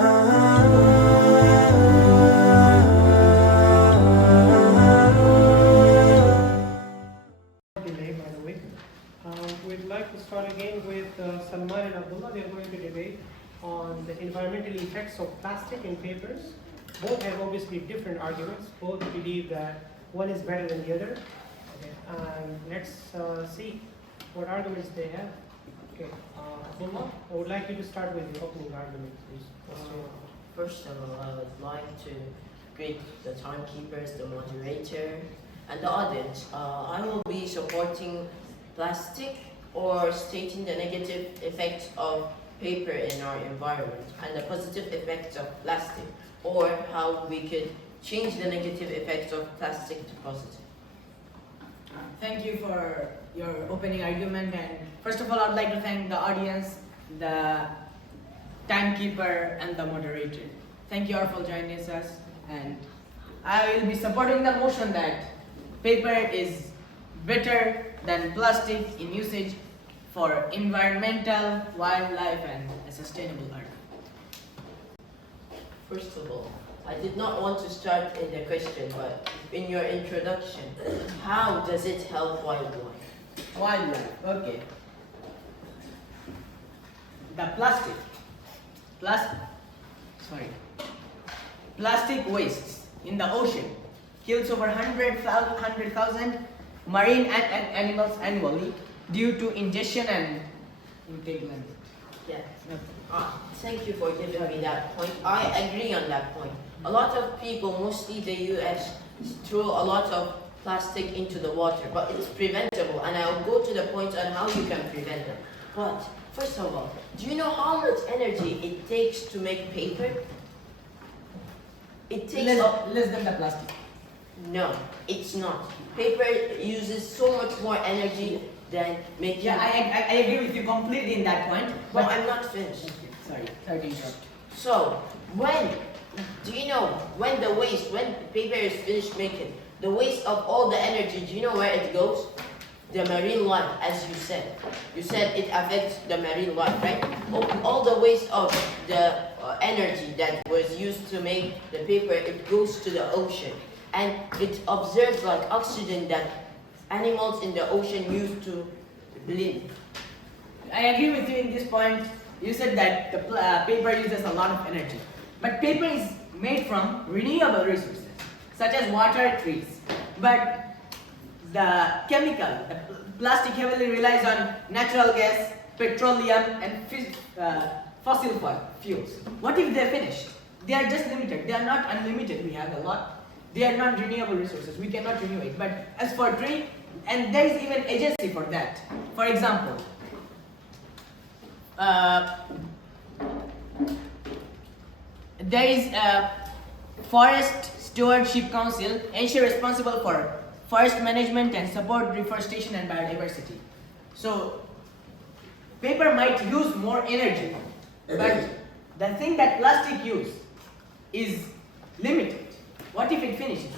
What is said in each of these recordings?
Delay, by the way. We'd like to start again with Salman and Abdallah. They're going to debate on the environmental effects of plastic and papers. Both have obviously different arguments. Both believe that one is better than the other. Okay. Let's see what arguments they have. Okay, Abdullah, I would like you to start with the opening argument, please. First of all, I would like to greet the timekeepers, the moderator, and the audience. I will be supporting plastic or stating the negative effects of paper in our environment and the positive effects of plastic, or how we could change the negative effects of plastic to positive. Thank you for your opening argument, and first of all, I'd like to thank the audience, the timekeeper, and the moderator. Thank you all for joining us, and I will be supporting the motion that paper is better than plastic in usage for environmental, wildlife, and a sustainable earth. First of all, I did not want to start in the question, but in your introduction, how does it help wildlife? Wildlife, okay. The plastic wastes in the ocean kills over 100,000 marine animals annually due to ingestion and entanglement. Yeah. Thank you for giving me that point. I agree on that point. A lot of people, mostly the US, throw a lot of plastic into the water, but it's preventable, and I'll go to the point on how you can prevent them. But first of all, do you know how much energy it takes to make paper? It takes less than the plastic. No, it's not. Paper uses so much more energy than making. Yeah, I agree with you completely in that point. But I'm not finished. Okay. Sorry to interrupt. So do you know when paper is finished making, the waste of all the energy, do you know where it goes? The marine life, as you said. You said it affects the marine life, right? All the waste of the energy that was used to make the paper, it goes to the ocean. And it absorbs like oxygen that animals in the ocean use to live. I agree with you in this point. You said that the paper uses a lot of energy. But paper is made from renewable resources, such as water, trees. But the plastic heavily relies on natural gas, petroleum, and fossil fuels. What if they're finished? They are just limited. They are not unlimited. We have a lot. They are not renewable resources. We cannot renew it. But as for tree, and there is even agency for that. For example, there is a Forest Stewardship Council, ensure responsible for forest management and support reforestation and biodiversity. So, paper might use more energy, but the thing that plastic use is limited. What if it finishes?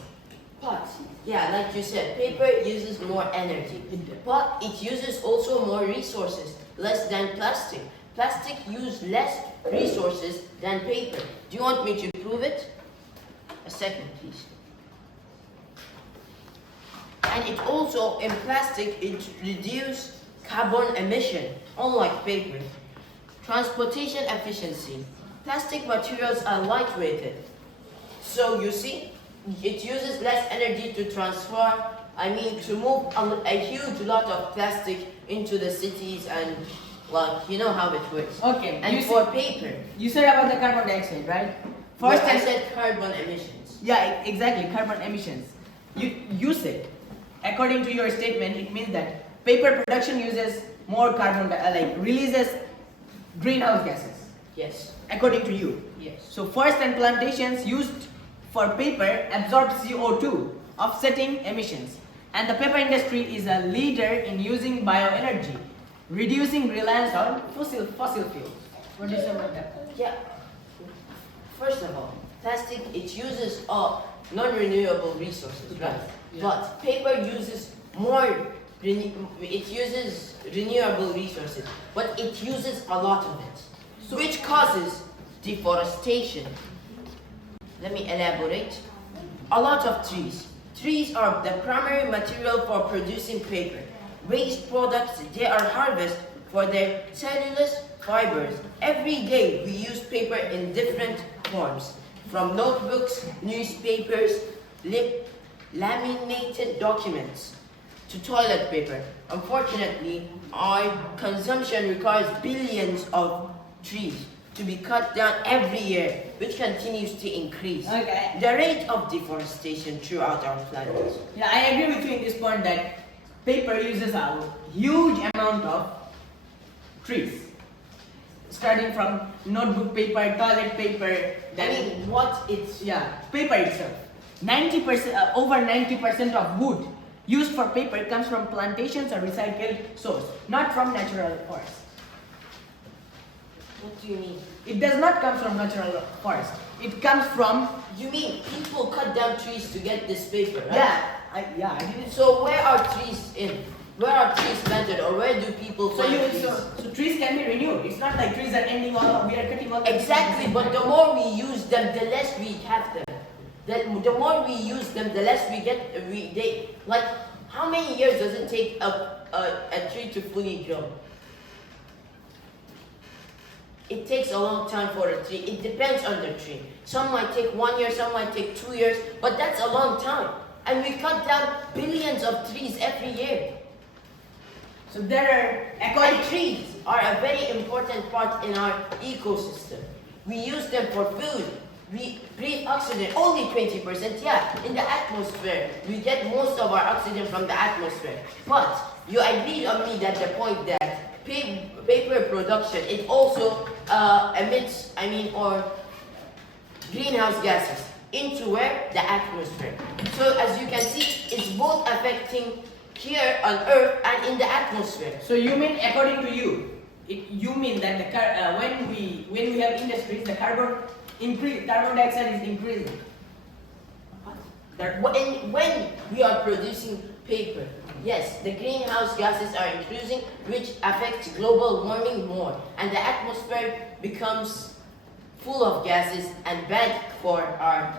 But, yeah, like you said, paper uses more energy, but it uses also more resources, less than plastic. Plastic uses less resources than paper. Do you want me to prove it? A second, please. And it also, in plastic, it reduces carbon emission, unlike paper. Transportation efficiency. Plastic materials are lightweighted. So you see, it uses less energy to to move a huge lot of plastic into the cities, and you know how it works. Okay. And for paper. You said about the carbon dioxide, right? First I said carbon emissions. Yeah, exactly, carbon emissions. You said, according to your statement, it means that paper production uses more releases greenhouse gases. Yes. According to you. Yes. So forests and plantations used for paper absorb CO2, offsetting emissions. And the paper industry is a leader in using bioenergy, reducing reliance on fossil fuels. What do you say about that? Yeah. First of all, plastic, it uses non-renewable resources, right? Yeah. But paper uses it uses renewable resources, but it uses a lot of it, which causes Deforestation. Let me elaborate. A lot of trees. Trees are the primary material for producing paper. Waste products, they are harvested for their cellulose fibers. Every day we use paper in different forms, from notebooks, newspapers, laminated documents, to toilet paper. Unfortunately, our consumption requires billions of trees to be cut down every year, which continues to increase. Okay. The rate of deforestation throughout our planet. Yeah, I agree with you in this point that paper uses a huge amount of trees. Starting from notebook paper, toilet paper, then paper itself. 90%, over 90% of wood used for paper comes from plantations or recycled source, not from natural forest. What do you mean? It does not come from natural forest. It comes from You mean people cut down trees to get this paper, right? I didn't. So where are trees in? Where are trees planted, or where do people find trees? So trees can be renewed. It's not like trees are ending all. We are cutting all. The Exactly, trees. but the more we use them, the less we have them. The more we use them, the less we get. Like, how many years does it take a tree to fully grow? It takes a long time for a tree. It depends on the tree. Some might take 1 year, some might take 2 years, but that's a long time. And we cut down billions of trees every year. So there are And trees are a very important part in our ecosystem. We use them for food. We breathe oxygen, only 20%, yeah. In the atmosphere, we get most of our oxygen from the atmosphere. But you agreed on me that the point that paper production, it also emits, or greenhouse gases into where? The atmosphere. So as you can see, it's both affecting here on Earth and in the atmosphere. So you mean, according to you, you mean that when we have industries, the carbon dioxide is increasing. When we are producing paper, yes, the greenhouse gases are increasing, which affects global warming more, and the atmosphere becomes full of gases and bad for our.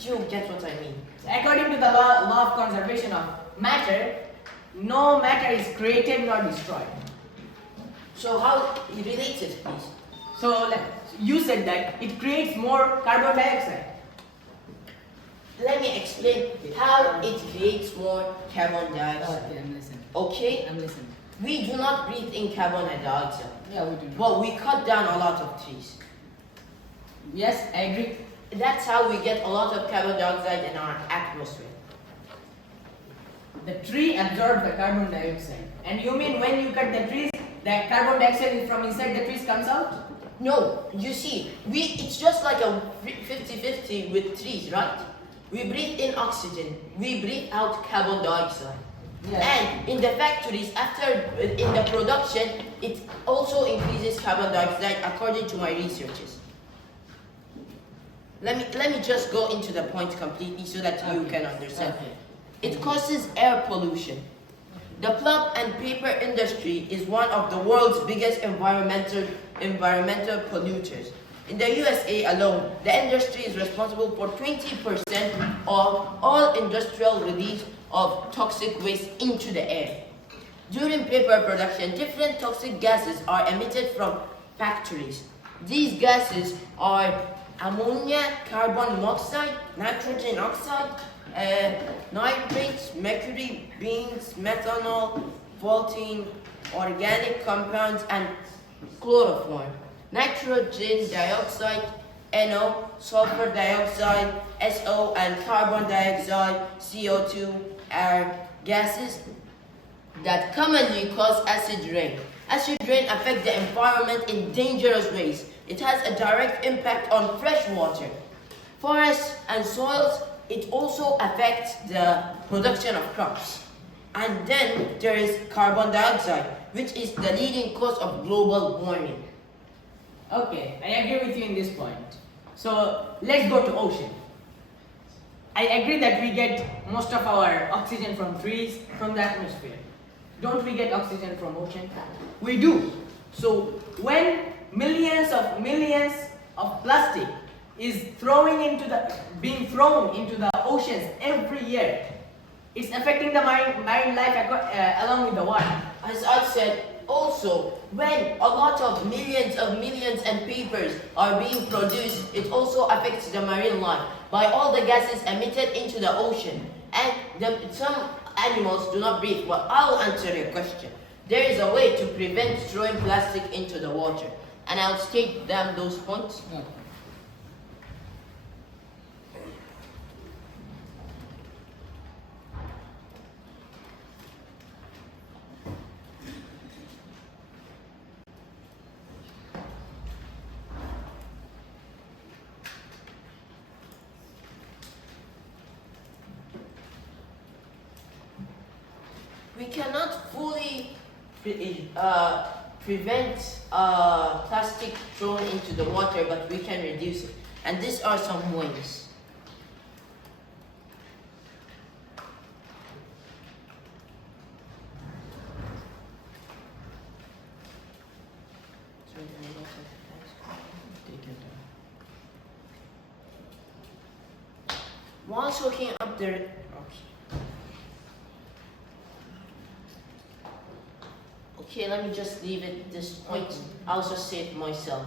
You get what I mean? According to the law of conservation of matter, no matter is created nor destroyed. So how related, please? So you said that it creates more carbon dioxide. Let me explain how it creates more carbon dioxide. I'm listening. Okay? I'm listening. We do not breathe in carbon dioxide. Yeah, we do. But we cut down a lot of trees. Yes, I agree. That's how we get a lot of carbon dioxide in our atmosphere. The tree absorbs the carbon dioxide. And you mean when you cut the trees, the carbon dioxide from inside the trees comes out? No, you see, it's just like a 50-50 with trees, right? We breathe in oxygen, we breathe out carbon dioxide. Yes. And in the factories, in the production, it also increases carbon dioxide according to my researches. Let me just go into the point completely so that you can understand. Okay. It causes air pollution. The pulp and paper industry is one of the world's biggest environmental polluters. In the USA alone, the industry is responsible for 20% of all industrial release of toxic waste into the air. During paper production, different toxic gases are emitted from factories. These gases are ammonia, carbon monoxide, nitrogen oxide, nitrates, mercury, beans, methanol, volatile organic compounds, and chloroform. Nitrogen dioxide, NO, sulfur dioxide, SO, and carbon dioxide, CO2, are gases that commonly cause acid rain. Acid rain affects the environment in dangerous ways. It has a direct impact on fresh water, forests, and soils. It also affects the production of crops. And then there is carbon dioxide, which is the leading cause of global warming. Okay, I agree with you in this point. So let's go to ocean. I agree that we get most of our oxygen from trees, from the atmosphere. Don't we get oxygen from ocean? We do. So when millions of plastic is being thrown into the oceans every year. It's affecting the marine life along with the water. As I said, also, when a lot of millions and papers are being produced, it also affects the marine life by all the gases emitted into the ocean. And some animals do not breathe. Well, I'll answer your question. There is a way to prevent throwing plastic into the water. And I'll state down those points. We cannot fully prevent plastic thrown into the water, but we can reduce it. And these are some ways. While soaking up the Okay, let me just leave it at this point. I'll just say it myself.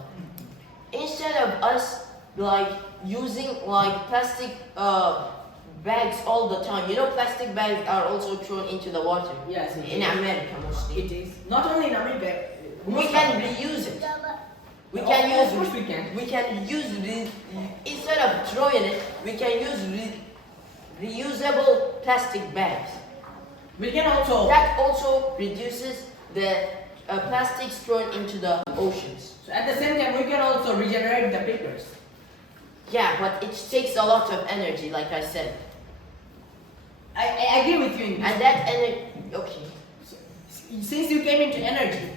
Instead of us using plastic bags all the time, you know, plastic bags are also thrown into the water. Yes, in America mostly. It is not only in America. We can reuse it. We can Of course we can. We can use instead of throwing it, we can use reusable plastic bags. We can also. That also reduces the plastics thrown into the oceans. So at the same time, we can also regenerate the papers. Yeah, but it takes a lot of energy, like I said. I agree with you in this. And that energy, okay. Since you came into energy,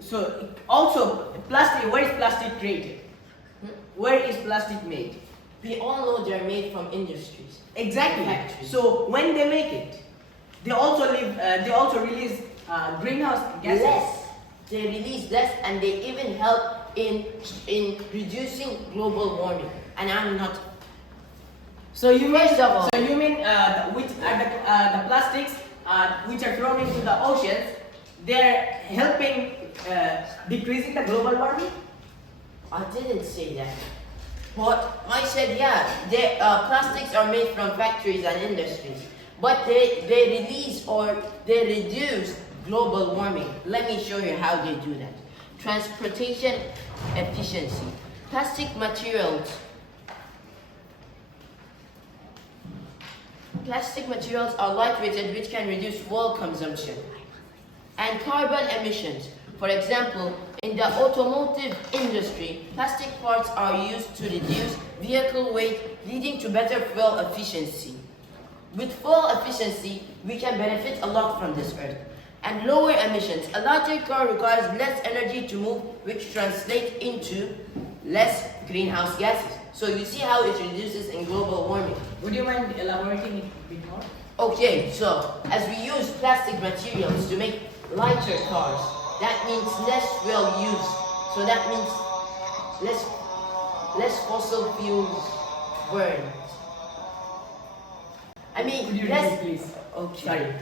so also plastic. Where is plastic created? Where is plastic made? We all know they're made from industries. Exactly. Factories. So when they make it, they also release greenhouse gases. Less. They release less, and they even help in reducing global warming. And I'm not. So you mean First of all- so you mean the plastics which are thrown into the oceans, they're helping decreasing the global warming? I didn't say that. But I said, yeah, plastics are made from factories and industries. But they release or they reduce global warming. Let me show you how they do that. Transportation efficiency. Plastic materials are lightweighted, which can reduce fuel consumption. And carbon emissions. For example, in the automotive industry, plastic parts are used to reduce vehicle weight, leading to better fuel efficiency. With fuel efficiency, we can benefit a lot from this earth. And lower emissions. A larger car requires less energy to move, which translates into less greenhouse gases. So you see how it reduces in global warming. Would you mind elaborating it a bit more? Okay, so as we use plastic materials to make lighter cars, that means less fuel use. So that means less fossil fuels burned. I mean, Could you less. repeat, please? Okay. Sorry.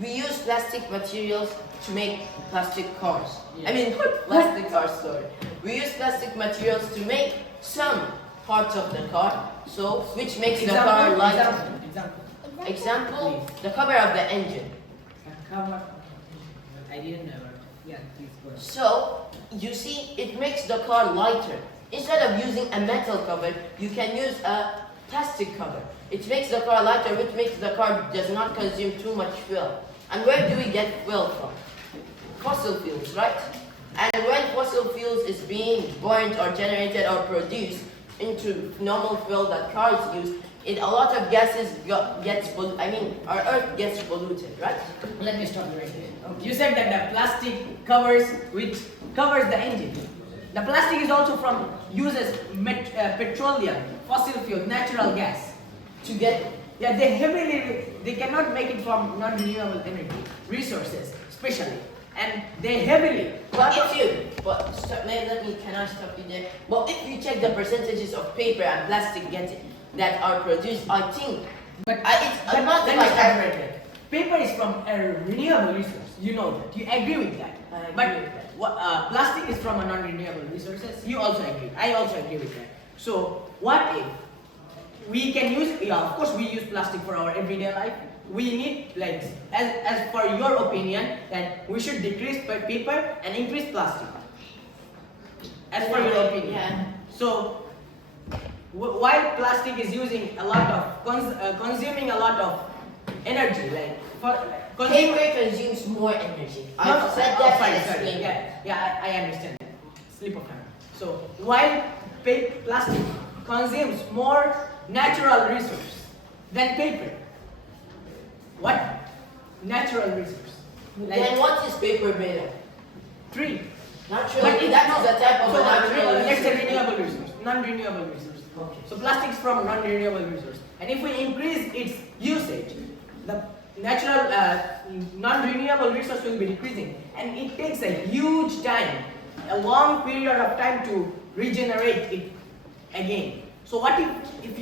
We use plastic materials to make plastic cars. Yeah. I mean, not plastic cars, sorry. We use plastic materials to make some parts of the car, so which makes the car lighter. Example, the cover of the engine. Cover. I didn't know. Yeah, please go ahead. So, you see, it makes the car lighter. Instead of using a metal cover, you can use a plastic cover. It makes the car lighter, which makes the car does not consume too much fuel. And where do we get fuel from? Fossil fuels, right? And when fossil fuels is being burned or generated or produced into normal fuel that cars use, a lot of gases our earth gets polluted, right? Let me stop you right here. You said that the plastic covers the engine. The plastic is also uses petroleum, fossil fuel, natural gas. They cannot make it from non-renewable energy resources, especially. and they heavily. But if you, but stop, can I stop you there? But if you check the percentages of paper and plastic that are produced, I think, But it's but not let me like start right there. Paper is from a renewable resource. You know that. You agree with that. I agree but with that. plastic is from a non-renewable resources. You also agree. I also agree with that. So what if we can use? Yeah, of course we use plastic for our everyday life. We need, like, as for your opinion, that we should decrease paper and increase plastic. As for your opinion. Yeah. So while plastic is using a lot of consuming a lot of energy, like Paper consumes more energy. I've said that and explained that. Yeah, I understand that. Slip of tongue. So while plastic consumes more natural resource than paper, what natural resource? Then what is paper made of? Tree. Natural. But That is a type of so a natural let's say resource. renewable resource, non-renewable resource. Okay. So plastic is from non-renewable resource, and if we increase its usage, the natural non-renewable resource will be decreasing, and it takes a huge time, a long period of time to regenerate it again. So what if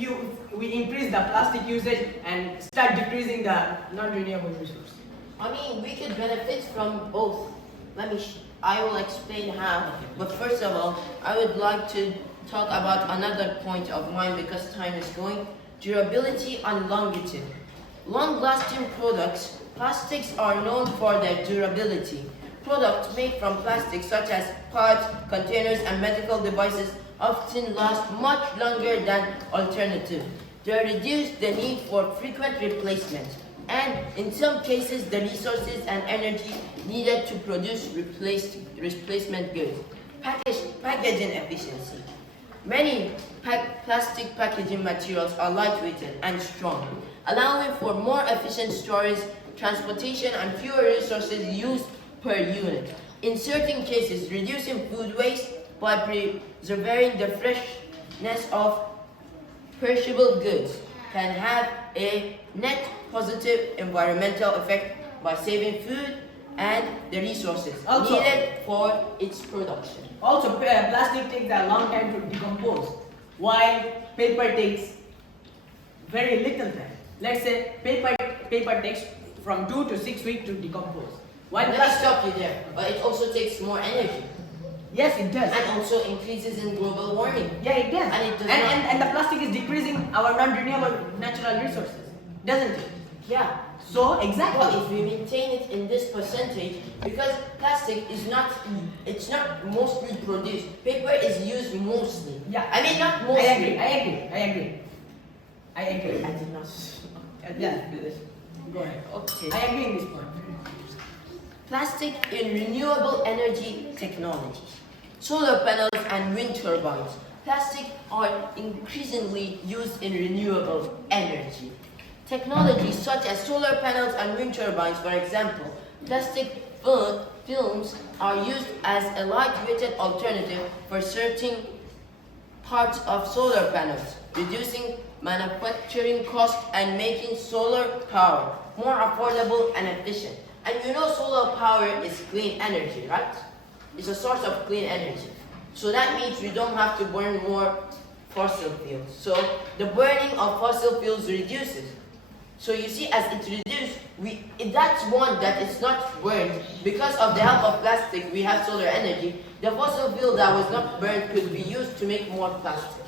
we increase the plastic usage and start decreasing the non-renewable resource? I mean, we could benefit from both. I will explain how. But first of all, I would like to talk about another point of mine because time is going. Durability and longevity. Long-lasting products. Plastics are known for their durability. Products made from plastic such as pipes, containers, and medical devices often last much longer than alternatives. They reduce the need for frequent replacement, and in some cases the resources and energy needed to produce replacement goods. Packaging efficiency. Many plastic packaging materials are lightweighted and strong, allowing for more efficient storage, transportation, and fewer resources used per unit. In certain cases, reducing food waste by preserving the freshness of perishable goods can have a net positive environmental effect by saving food and the resources Also- needed for its production. Also, plastic takes a long time to decompose, while paper takes very little time. Let's say paper takes from 2 to 6 weeks to decompose. While Let me stop you there, but it also takes more energy yes, it does. and also increases in global warming. Yeah, it does. And it does and the plastic is decreasing our non-renewable natural resources, doesn't it? Yeah. So exactly. Well, if we maintain it in this percentage, because plastic is not, it's not mostly produced. Paper is used mostly. Yeah. I mean, not mostly. I agree. I did not. Yeah, go ahead. Okay. I agree in this point. Plastic in renewable energy technologies. Solar panels and wind turbines. Plastic are increasingly used in renewable energy. Technologies such as solar panels and wind turbines, for example, plastic films are used as a lightweighted alternative for certain parts of solar panels, reducing manufacturing costs and making solar power more affordable and efficient. And you know solar power is clean energy, right? It's a source of clean energy. So that means we don't have to burn more fossil fuels. So the burning of fossil fuels reduces. So you see, as it reduces, that's one that is not burned. Because of the help of plastic, we have solar energy. The fossil fuel that was not burned could be used to make more plastic.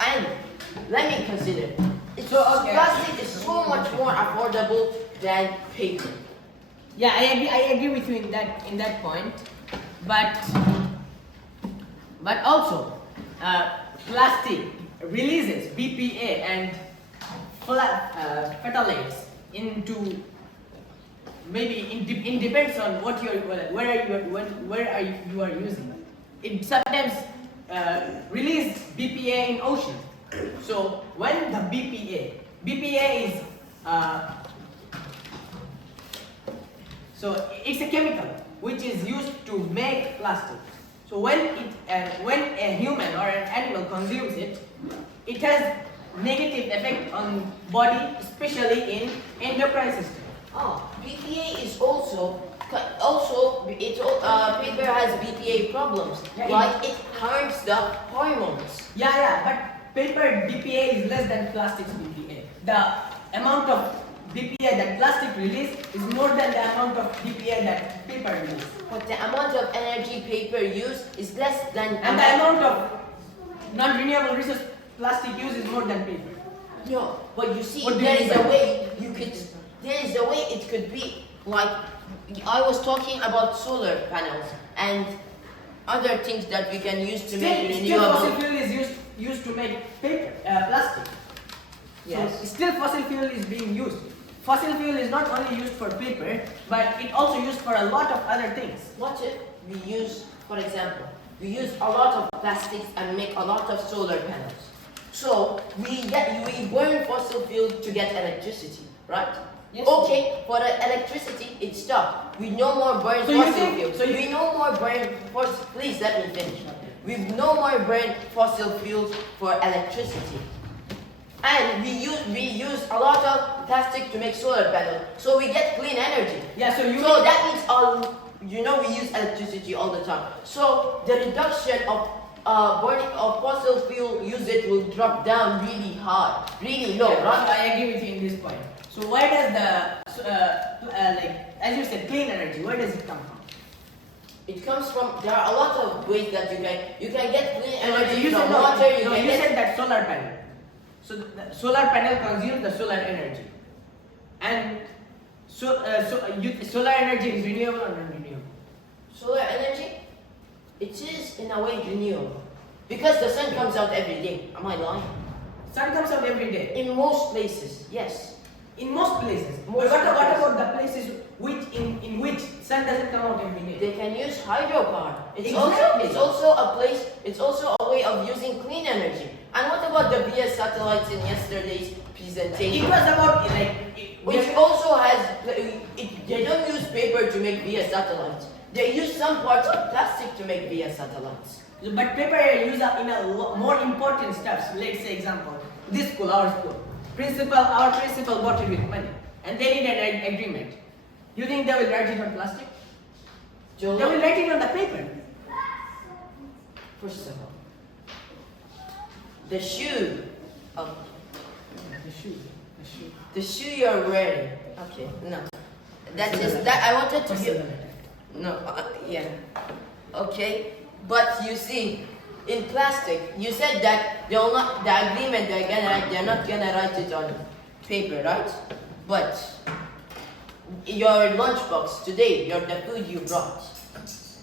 And let me consider, plastic is so much more affordable than paper. Yeah, I agree with you in that point, but also plastic releases BPA and phthalates into, maybe it depends on what where you are using. It sometimes release BPA in ocean. So when the BPA is so it's a chemical which is used to make plastic. So when a human or an animal consumes it, it has negative effect on body, especially in endocrine system. BPA is also Also, paper has BPA problems. Yeah, Like it harms the hormones. Yeah, but paper BPA is less than plastic's BPA. The amount of BPA that plastic release is more than the amount of BPA that paper release. But the amount of energy paper use is less than. And the amount of non-renewable resource plastic use is more than paper. No, but you see, What do you there mean is by a way you could. There is a way it could be. Like I was talking about solar panels and other things that we can use to make Still renewable. fossil fuel is used to make paper, plastic. Yes. So still fossil fuel is being used. Fossil fuel is not only used for paper, but it also used for a lot of other things. What if we use, for example, we use a lot of plastics and make a lot of solar panels. So we burn fossil fuel to get electricity, right? Yes. Okay, for the electricity, it stopped. We no more burn So you fossil think- fuel. so you- we no more burn fossil. Please let me finish. We no more burn fossil fuels for electricity, and we use a lot of plastic to make solar panels. So we get clean energy. Yeah, so you So that means we use electricity all the time. So the reduction of burning of fossil fuel usage will drop down really hard, really low, Yeah, right? so I agree with you in this point. So why does like as you said, clean energy, where does it come from? It comes from, there are a lot of ways that you can get clean energy you from said, water, you no, can you get. said that solar panel. So the solar panel consumes the solar energy, and solar energy is renewable or non-renewable? Solar energy, it is in a way renewable. Because the sun comes out every day. Am I lying? Sun comes out every day. In most places, yes. In most places. Most But what places. about the places in which sun doesn't come out every day? They can use hydropower. Exactly. It's also a way of using clean energy. And what about the via satellites in yesterday's presentation? It was about like Which also has, they don't use paper to make via satellites. They use some parts of plastic to make via satellites. but paper use up in more important steps. Let's say example, this school, our school. Our principal bought it with money, and they need an agreement. You think they will write it on plastic? They will write it on the paper. First of all, the shoe, the shoe you're wearing. Okay, no, that is that I wanted to give. No, yeah, okay, but you see, in plastic, you said that they're not the agreement they're not gonna write it on paper, right? But your lunchbox today, the food you brought,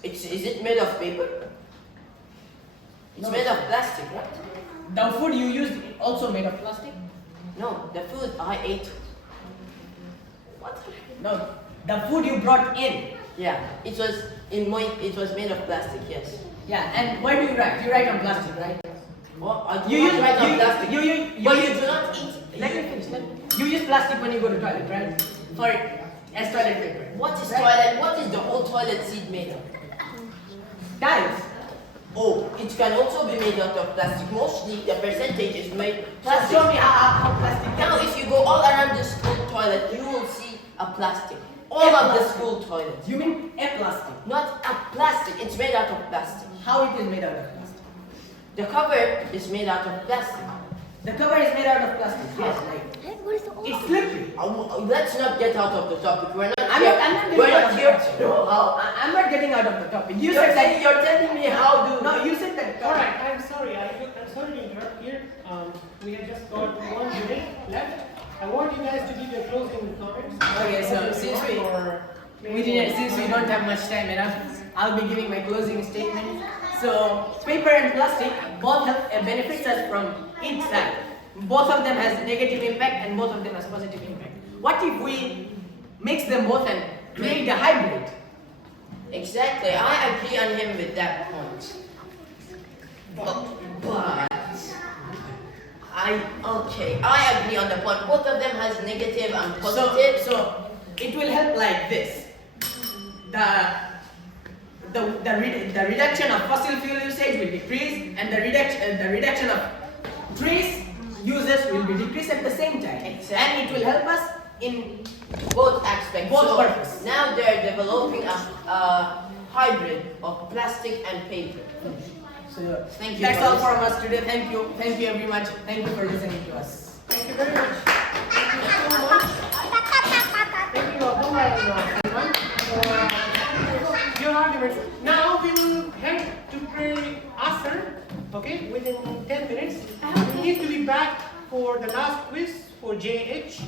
is it made of paper? It's No. made of plastic, right? The food you used also made of plastic? No, the food I ate. What? No, the food you brought in. Yeah, it was made of plastic, yes. Yeah, and where do you write? You write on plastic, right? Well, I do You not use- write on you- plastic. you but use- you do not eat. Let me finish. You use plastic when you go to toilet, right? For as toilet paper. What is Right? toilet? What is the whole toilet seat made of? Tiles. Oh, it can also be made out of plastic. Mostly the percentage is made So plastic. show me how plastic. Now, if you go all around the school toilet, you will see a plastic. All of the school toilets. You mean a plastic? Not a plastic. It's made out of plastic. How it is made out of plastic? The cover is made out of plastic. The cover is made out of plastic. Yes, like it's slippery. Let's not get out of the topic. We're not I'm here. not- I'm not We're getting out not of here. the topic. No, I'm not getting out of the topic. You You're said that. you're telling me how to. No, you said that. All right, I'm sorry. I'm sorry to interrupt here. We have just got 1 minute left. I want you guys to give your closing comments. Okay, so since we don't have much time enough, I'll be giving my closing statement. So paper and plastic both have benefits us from each side. Both of them has negative impact and both of them has positive impact. What if we mix them both and create a hybrid? Exactly. I agree on him with that point. But I agree on the point. Both of them has negative and positive. So it will help like this. The reduction of fossil fuel usage will decrease, and the reduction of trees uses will be decreased at the same time. Exactly. And it will help us in both aspects. Both So purpose. now they're developing a hybrid of plastic and paper. So Thank you, that's all brothers. from us today. Thank you very much. Thank you for listening to us. Thank you very much. Thank you so much. Thank you, Abdullah and Salman, for your arguments. Now we will head to pray Asr, okay, within 10 minutes. We need to be back for the last quiz for JH.